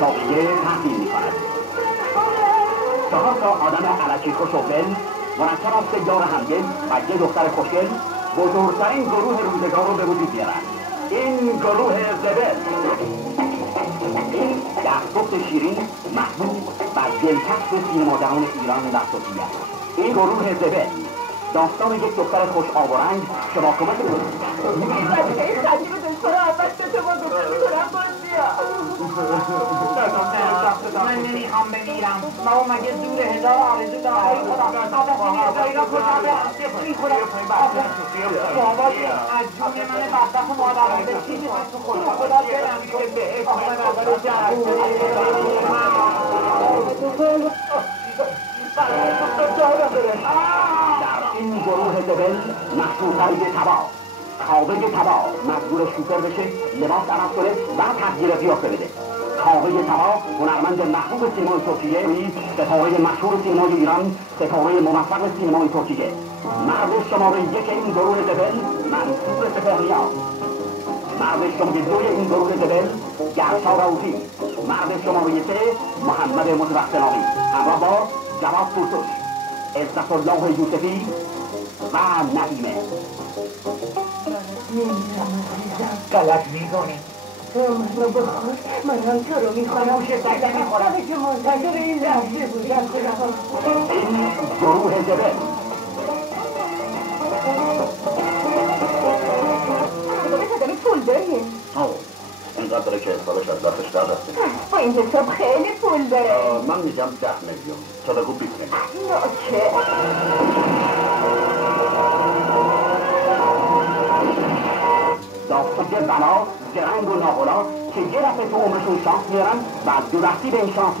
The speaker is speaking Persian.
ساقیه تحصیل می کند. 4 تا آدم علکی خوش و بل مرکب از سیار همگل و یه دختر خوشگل بزرگترین گروه روزگار رو به وجود میارن. این گروه زبل، این دستگفت شیرین محبوب و دلچسب سینمادهان ایران در صوفیه. این گروه زبل داستان یک دختر خوش آب و رنگ که با کمک بچه خدیب دلخور اول تو با دختر میکنم باز بیا. من نمیخوام بمیرم. ما مگه دور 1000 آرزو دارم. ای خدا آدم اینا کجا برم؟ ای خدا بابا از جون من بدبخت مادرم به چی میخواد تو خدا برم که به من اول در این گروه زبل مشهورترین تبا کاوه تبا مجبور شوفر بشه، لباس عوض کنه و تغییر قیافه بده. کاوه تبا هنرمند محبوب سینمای ترکیه، ستاره مشهور سینمای ایران، ستاره موفق سینمای ترکیه. مرد شماره 1 این گروه زبل منصور سپهریا. مرد شماره 2 این گروه زبل گرشا رؤوفی. مرد شماره 3 محمد متوسلامی همراه با جواد پورتوش، عزت الله یوسفی و نعیمه. غلط میکنی. تو منو بخور، من هم تو رو میخورم. گوشه سگه میخورم. که منتظر این لحظه بودم. این گروه زبل. آدمی پول داره. اینقدر داره که حسابش از دستش در رفته. با این حساب خیلی پول داره. من میگم 10 میلیون تا بگو 20 میلیون. ناکه داستان بلا زرنگ و ناغلا که یه دفعه تو عمرشون شانس میارن و دو دستی به این شانس